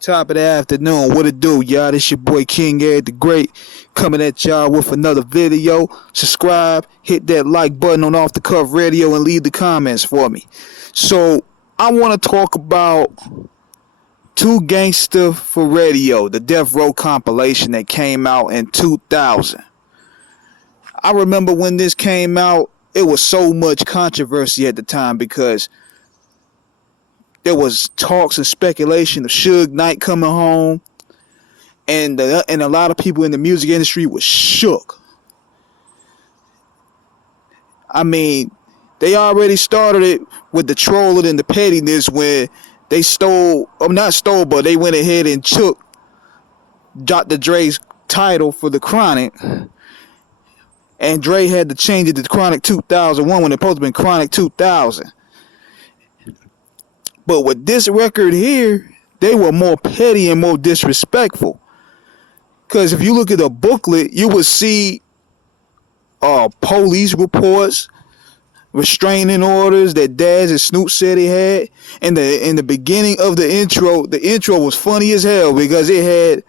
Top of the afternoon, what it do, y'all? This your boy King Ed the Great, coming at y'all with another video. Subscribe, hit that like button on Off the Cuff Radio, and leave the comments for me. So, I want to talk about Too Gangsta for Radio, the Death Row compilation that came out in 2000. I remember when this came out, it was so much controversy at the time because there was talks and speculation of Suge Knight coming home, and a lot of people in the music industry was shook. I mean, they already started it with the trolling and the pettiness when they but they went ahead and took Dr. Dre's title for the Chronic, and Dre had to change it to Chronic 2001 when it supposed to be Chronic 2000. But with this record here, they were more petty and more disrespectful. Because if you look at the booklet, you would see police reports, restraining orders that Daz and Snoop said he had. In the beginning of the intro was funny as hell because it had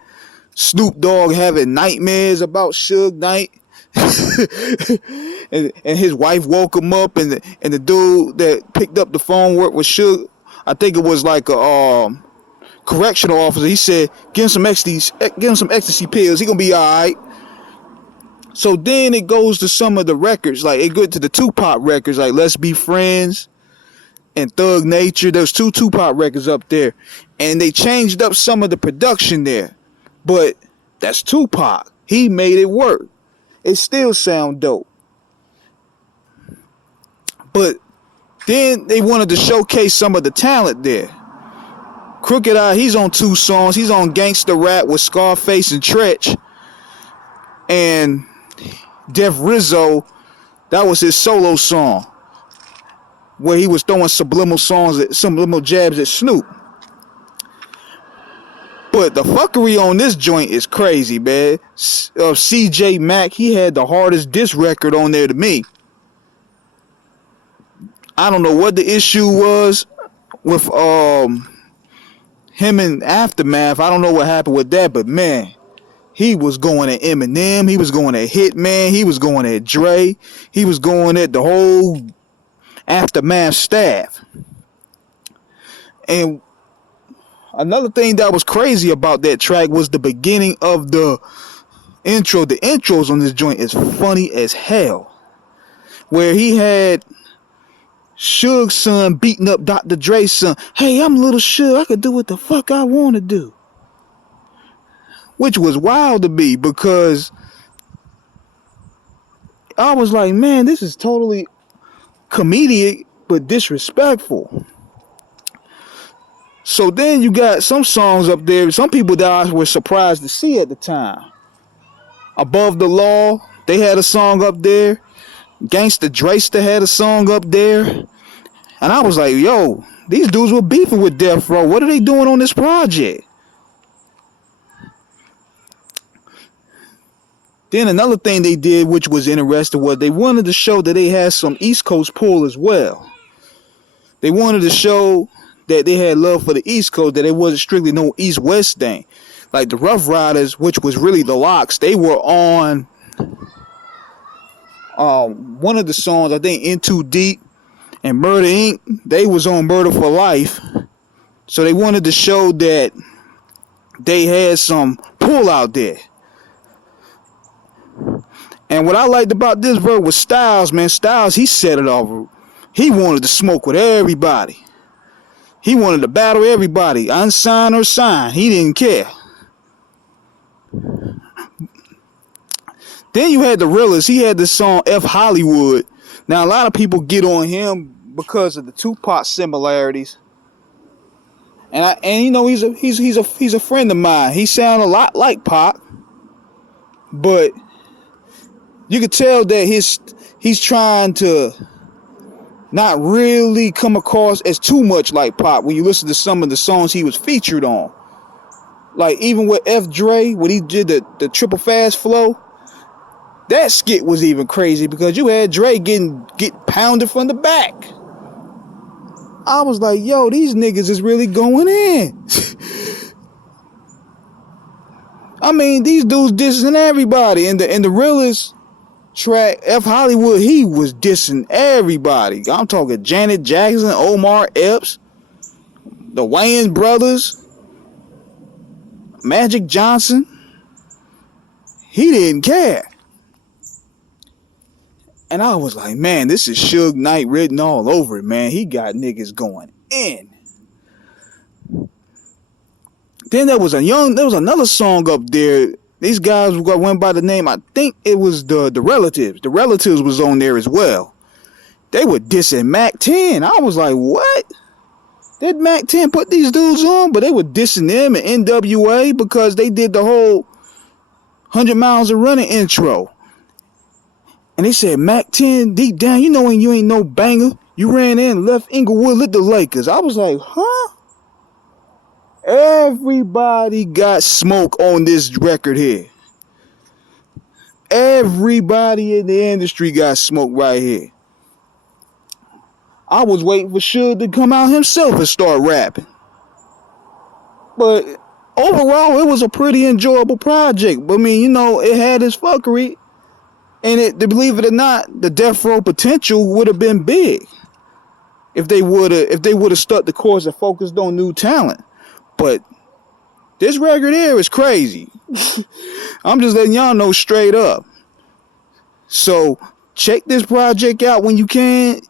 Snoop Dogg having nightmares about Suge Knight. and his wife woke him up, and the dude that picked up the phone worked with Suge. I think it was like a correctional officer. He said, give him some ecstasy pills. He gonna be all right. So then it goes to some of the records. Like, it goes to the Tupac records, like Let's Be Friends and Thug Nature. There's two Tupac records up there. And they changed up some of the production there. But that's Tupac. He made it work. It still sound dope. But then they wanted to showcase some of the talent there. Crooked Eye, he's on 2 songs. He's on Gangsta Rap with Scarface and Tretch. And Death Rizzo, that was his solo song, where he was throwing subliminal jabs at Snoop. But the fuckery on this joint is crazy, man. CJ Mack, he had the hardest diss record on there to me. I don't know what the issue was with him and Aftermath. I don't know what happened with that, but man, he was going at Eminem, he was going at Hitman, he was going at Dre, he was going at the whole Aftermath staff. And another thing that was crazy about that track was the beginning of the intro. The intros on this joint is funny as hell, where he had Suge's son beating up Dr. Dre's son. Hey, I'm little Suge. I could do what the fuck I want to do. Which was wild to me because I was like, man, this is totally comedic but disrespectful. So then you got some songs up there, some people that I was surprised to see at the time. Above the Law, they had a song up there. Gangsta Draysta had a song up there. And I was like, yo, these dudes were beefing with Death Row. What are they doing on this project? Then another thing they did, which was interesting, was they wanted to show that they had some East Coast pull as well. They wanted to show that they had love for the East Coast, that it wasn't strictly no East-West thing. Like the Rough Riders, which was really the Locks, they were on one of the songs, I think In Too Deep, and Murder Inc., they was on Murder for Life. So they wanted to show that they had some pull out there. And what I liked about this verse was Styles, man. Styles, he set it off. He wanted to smoke with everybody. He wanted to battle everybody, unsigned or signed. He didn't care. Then you had the Realest. He had this song F Hollywood. Now a lot of people get on him because of the Tupac similarities. And you know, he's a friend of mine. He sounds a lot like Pac, but you could tell that he's trying to not really come across as too much like Pac when you listen to some of the songs he was featured on. Like even with F Dre, when he did the triple fast flow, that skit was even crazy because you had Dre get pounded from the back. I was like, yo, these niggas is really going in. I mean, these dudes dissing everybody. In the realest track, F Hollywood, he was dissing everybody. I'm talking Janet Jackson, Omar Epps, the Wayans brothers, Magic Johnson. He didn't care. And I was like, man, this is Suge Knight written all over it, man. He got niggas going in. Then there was another song up there. These guys went by the name, I think it was the Relatives. The Relatives was on there as well. They were dissing Mac 10. I was like, what? Did Mac 10 put these dudes on? But they were dissing them and NWA because they did the whole 100 Miles of Running intro. And they said, Mac 10, deep down, you know when you ain't no banger. You ran in, left Inglewood, lit the Lakers. I was like, huh? Everybody got smoke on this record here. Everybody in the industry got smoke right here. I was waiting for Suge to come out himself and start rapping. But overall, it was a pretty enjoyable project. But I mean, you know, it had its fuckery. And believe it or not, the Death Row potential would have been big if they would have stuck the course and focused on new talent. But this record here is crazy. I'm just letting y'all know straight up. So check this project out when you can.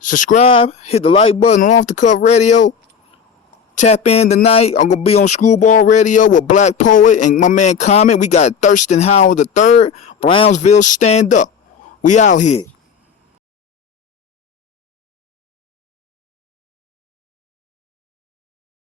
Subscribe, hit the like button on Off the Cuff Radio. Tap in tonight. I'm going to be on Screwball Radio with Black Poet and my man Comet. We got Thurston Howard III, Brownsville Stand Up. We out here.